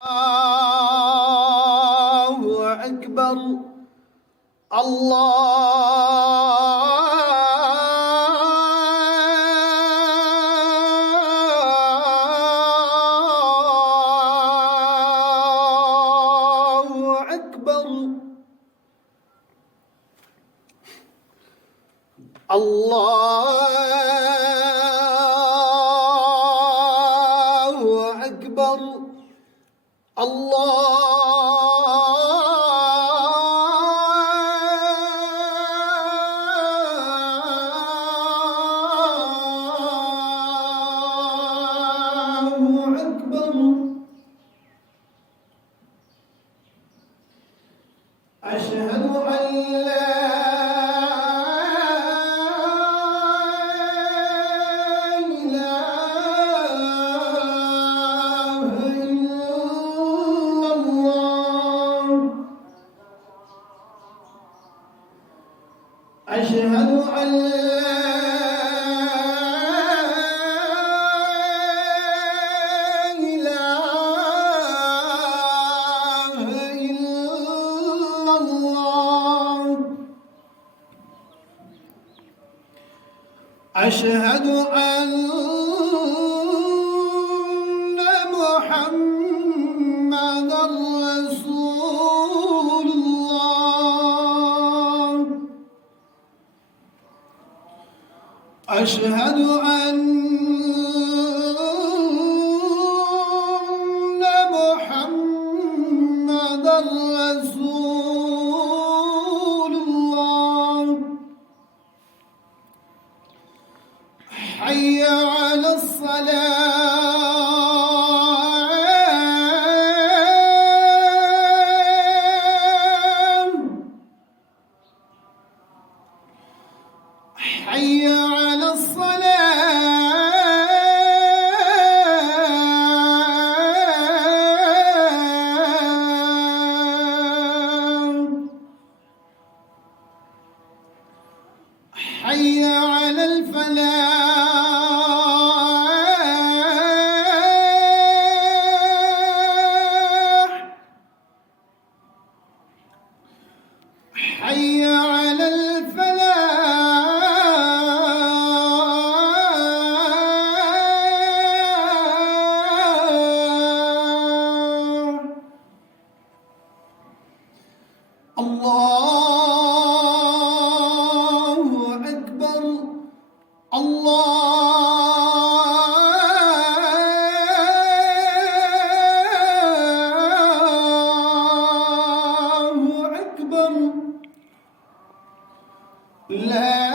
الله أكبر. الله أكبر. الله أكبر. الله أكبر. أشهد أن لا إله إلا الله. أشهد أن لا إله إلا الله. أشهد أن محمدًا رسول الله. أشهد أن محمدًا رسول الله. حي على الصلاة. حي على الصلاة. حي على الفلاح. حي على الفلاح. الله أكبر. الله أكبر. لا